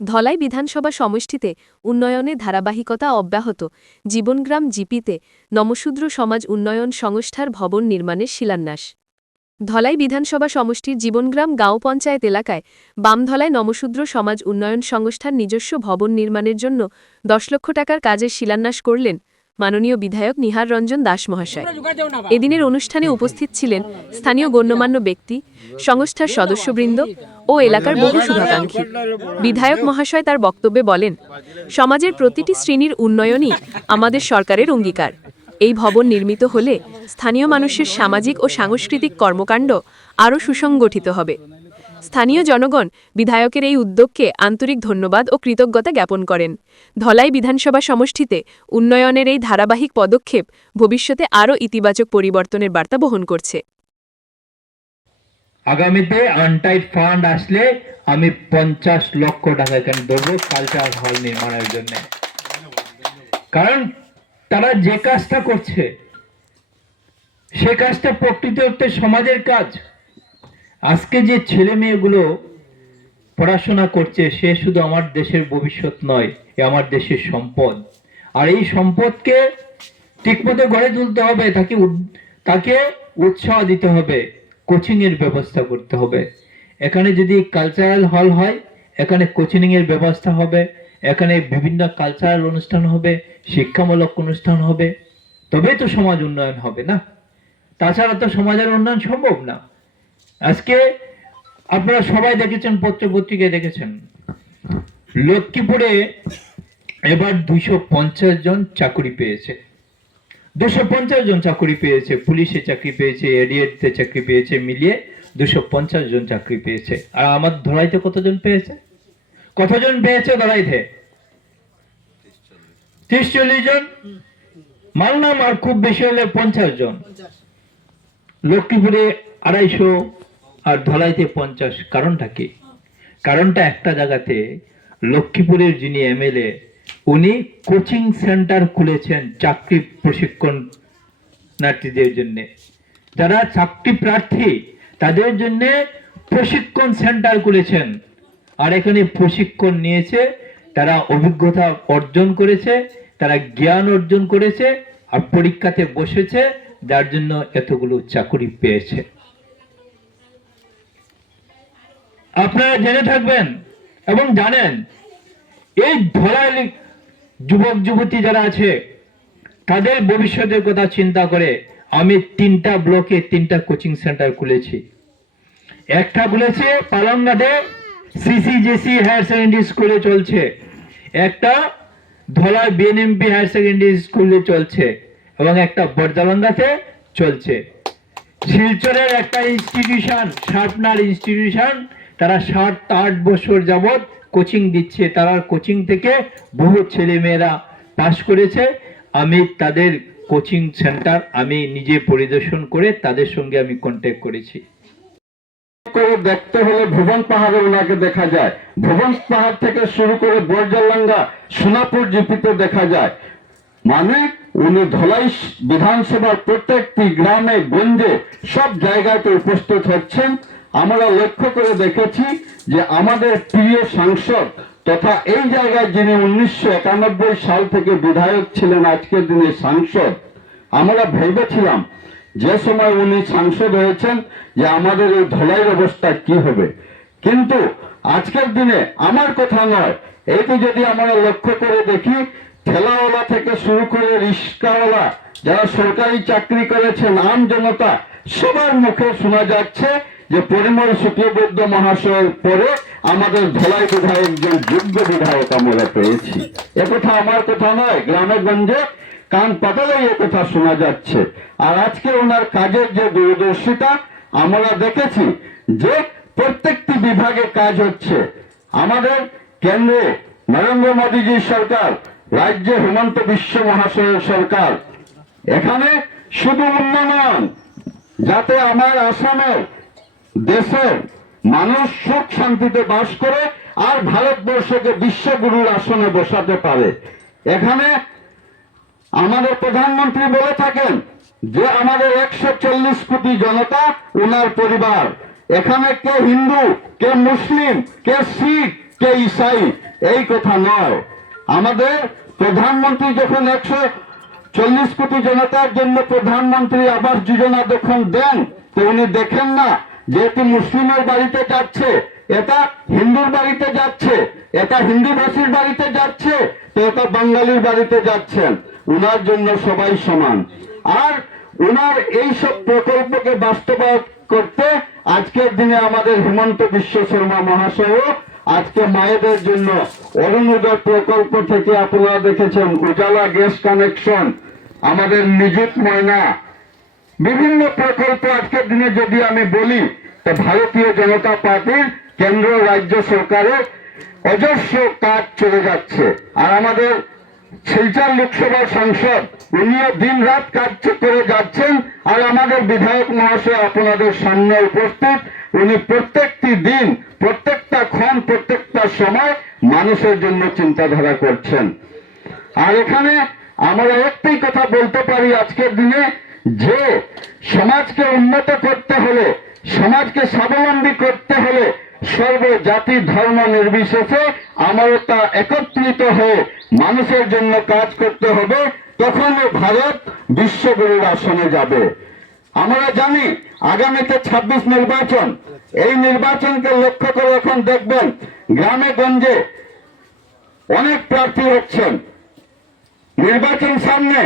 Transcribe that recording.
ধলাই বিধানসভা সমষ্টিতে উন্নয়নে ধারাবাহিকতা অব্যাহত। জীবনগ্রাম জিপিতে নমশূদ্র সমাজ উন্নয়ন সংস্থার ভবন নির্মাণের শিলান্যাস। ধলাই বিধানসভা সমষ্টির জীবনগ্রাম গাঁও পঞ্চায়েত এলাকায় বামধলায় নমশূদ্র সমাজ উন্নয়ন সংস্থার নিজস্ব ভবন নির্মাণের জন্য দশ লক্ষ টাকার কাজের শিলান্যাস করলেন মাননীয় বিধায়ক নিহার রঞ্জন দাস মহাশয় এদিনের অনুষ্ঠানে উপস্থিত ছিলেন স্থানীয় গণ্যমান্য ব্যক্তি, সংস্থার সদস্যবৃন্দ ও এলাকার বহু শুভাকাঙ্ক্ষী। বিধায়ক মহাশয় তার বক্তব্যে বলেন, সমাজের প্রতিটি শ্রেণির উন্নয়নই আমাদের সরকারের অঙ্গীকার। এই ভবন নির্মিত হলে স্থানীয় মানুষের সামাজিক ও সাংস্কৃতিক কর্মকাণ্ড আরও সুসংগঠিত হবে। স্থানীয় জনগণ বিধায়কের এই উদ্যোগকে আন্তরিক ধন্যবাদ ও কৃতজ্ঞতা জ্ঞাপন করেন। ধলাই বিধানসভা সমষ্টিতে উন্নয়নের এই ধারাবাহিক পদক্ষেপ ভবিষ্যতে আরও ইতিবাচক পরিবর্তনের বার্তা বহন করছে। আগামীতে আনটাইড ফান্ড আসলে আমি পঞ্চাশ লক্ষ টাকা এখানে দেবো কালচার হল নির্মাণের জন্য। কারণ তারা যে কাজটা করছে, সে কাজটা প্রকৃত সমাজের কাজ। আজকে যে ছেলে মেয়েগুলো পড়াশোনা করছে, সে শুধু আমার দেশের ভবিষ্যৎ নয়, এ আমার দেশের সম্পদ। আর এই সম্পদকে ঠিকমতো গড়ে তুলতে হবে, তাকে তাকে উৎসাহ দিতে হবে কোচিং এর ব্যবস্থা করতে হবে। এখানে যদি কালচারাল হল হয়, এখানে কোচিং এর ব্যবস্থা হবে, এখানে বিভিন্ন কালচারাল অনুষ্ঠান হবে, শিক্ষামূলক অনুষ্ঠান হবে, তবেই তো সমাজ উন্নয়ন হবে না। তাছাড়া তো সমাজের উন্নয়ন সম্ভব না। আজকে আপনারা সবাই দেখেছেন পত্র পত্রিকায় দেখেছেন। লক্ষ্মীপুরে এবার দুইশো পঞ্চাশ জন চাকরি পেয়েছে। দুশো পঞ্চাশ জন চাকরি পেয়েছে পুলিশে চাকরি পেয়েছে এডিএতে চাকরি পেয়েছে মিলিয়ে দুশো পঞ্চাশ জন চাকরি পেয়েছে। আর আমার ধরাইতে কতজন পেয়েছে? কতজন পেয়েছে ধরাইতে ত্রিশ চল্লিশ জন। মানলাম আর খুব বেশি হলে পঞ্চাশ জন। লক্ষ্মীপুরে আড়াইশো আর ধলাইতে পঞ্চাশ কারণটা কি? কারণটা একটা জায়গাতে লক্ষ্মীপুরের যিনি এমএলএ উনি কোচিং সেন্টার খুলেছেন চাকরি প্রশিক্ষণার্থীদের জন্য। যারা চাকরি প্রার্থী, তাদের জন্য প্রশিক্ষণ সেন্টার খুলেছেন। আর এখানে প্রশিক্ষণ নিয়েছে, তারা অভিজ্ঞতা অর্জন করেছে, তারা জ্ঞান অর্জন করেছে, আর পরীক্ষাতে বসেছে, যার জন্য এতগুলো চাকরি পেয়েছে। আপনারা জেনে থাকবেন এবং জানেন, এই ধরাই যুবক, যুবতী যারা আছে, তাদের ভবিষ্যতের কথা চিন্তা করে আমি তিনটা ব্লকে তিনটা কোচিং সেন্টার খুলেছি। একটা খুলেছে পালংঘাটে সিসিজেসি হায়ার সেকেন্ডারি স্কুলে চলছে। একটা ধলাই বিএনএমপি হায়ার সেকেন্ডারি স্কুলে চলছে এবং একটা বর্দালঙ্গাতে চলছে। শিলচরের একটা ইনস্টিটিউশন শার্পনার ইনস্টিটিউশন তারা সাত আট বছর যাবৎ কোচিং দিচ্ছে। তারা কোচিং থেকে বহু ছেলে মেয়েরা পাশ করেছে। আমি তাদের কোচিং সেন্টার আমি নিজে পরিদর্শন করে তাদের সঙ্গে আমি কন্ট্যাক্ট করেছি। করে দেখতে হলে ভুবন পাহাড়ে ওনাকে দেখা যায়। ভুবন পাহাড় থেকে শুরু করে বর্জালাঙ্গা, সোনাপুর জিপিতে দেখা যায়। মানে উনি ধলাই বিধানসভার প্রত্যেকটি গ্রামে, গঞ্জে সব জায়গাতে উপস্থিত হচ্ছেন। আমরা লক্ষ্য করে দেখেছি যে আমাদের প্রিয় সাংসদ তথা এই জায়গায় যিনি উনিশশো একানব্বই সাল থেকে বিধায়ক ছিলেন, আজকের দিনে সাংসদ, আমরা ভেবেছিলাম যে সময় উনি সাংসদ হয়েছেন যে আমাদের এই ধলাইয়ের অবস্থা কি হবে। কিন্তু আজকের দিনে আমার কথা নয় এইটি যদি আমরা লক্ষ্য করে দেখি, ঠেলাওয়ালা থেকে শুরু করে রিক্সাওয়ালা যারা সরকারি চাকরি করেছেন, আম জনতা, সবার মুখে শোনা যাচ্ছে যে পরিমল শুক্লবৈদ্য মহাশয়ের পরে আমাদের ধলাই বিধায়ক একজন যোগ্য বিধায়ক আমরা পেয়েছি। একথা আমার কথা নয়, গ্রামে গঞ্জে কান পাতালেই কথা শোনা যাচ্ছে। আর আজকে ওনার কাজের যে দূরদর্শিতা, আমরা দেখেছি যে প্রত্যেকটি বিভাগে কাজ হচ্ছে। আমাদের কেন্দ্রে নরেন্দ্র মোদীজির সরকার, রাজ্যে হেমন্ত বিশ্ব মহাশয়ের সরকার। এখানে শুধু উন্নয়ন, যাতে আমার আসামের দেশের মানুষ সুখ শান্তিতে বাস করে আর ভারতবর্ষকে বিশ্বগুরুর আসনে বসাতে পারে। এখানে আমাদের প্রধানমন্ত্রী বলে থাকেন যে, আমাদের একশো চল্লিশ কোটি জনতা ওনার পরিবার। এখানে কে হিন্দু, কে মুসলিম, কে শিখ, কে ইসাই, এই কথা নয়। আমাদের প্রধানমন্ত্রী যখন একশো চল্লিশ কোটি জনতার জন্য প্রধানমন্ত্রী আবাস যোজনা যখন দেন, তো উনি দেখেন না যেহেতু মুসলিমের বাড়িতে যাচ্ছে, এটা হিন্দুর বাড়িতে যাচ্ছে, এটা হিন্দু ভাষীর বাড়িতে যাচ্ছে, তো এটা বাঙালির বাড়িতে যাচ্ছেন। উনার জন্য সবাই সমান। আর উনার এই সব প্রকল্পকে বাস্তবায়ন করতে আজকের দিনে আমাদের হিমন্ত বিশ্ব শর্মা মহাশয় আজকে মায়েদের জন্য অরুণোদয় প্রকল্প থেকে আপনারা দেখেছেন, উজালা গ্যাস কানেকশন, আমাদের নিযুত ময়না বিভিন্ন প্রকল্প আজকের দিনে যদি আমি বলি, তো ভারতীয় জনতা পার্টির কেন্দ্র রাজ্য সরকারের অজস্র কাজ চলে যাচ্ছে। আর আমাদের শিলচর লোকসভা সাংসদ, উনিও দিন রাত কাজ করে যাচ্ছেন। আর আমাদের বিধায়ক মহাশয় আপনাদের সামনে উপস্থিত, উনি প্রত্যেকটি দিন, প্রত্যেকটা ক্ষণ, প্রত্যেকটা সময় মানুষের জন্য চিন্তাধারা করছেন। আর এখানে আমরা একটাই কথা বলতে পারি আজকের দিনে যে সমাজকে উন্নত করতে হলে, সমাজকে স্বাবলম্বী করতে হলে সর্ব জাতি ধর্ম নির্বিশেষে আমারতা একত্রিত হয়ে মানুষের জন্য কাজ করতে হবে, তখন ভারত বিশ্বগুরুর আসনে যাবে। আমরা জানি আগামীতে ২৬ নির্বাচন। এই নির্বাচনকে লক্ষ্য করে এখন দেখবেন গ্রামে গঞ্জে অনেক প্রার্থী হচ্ছেন। নির্বাচন সামনে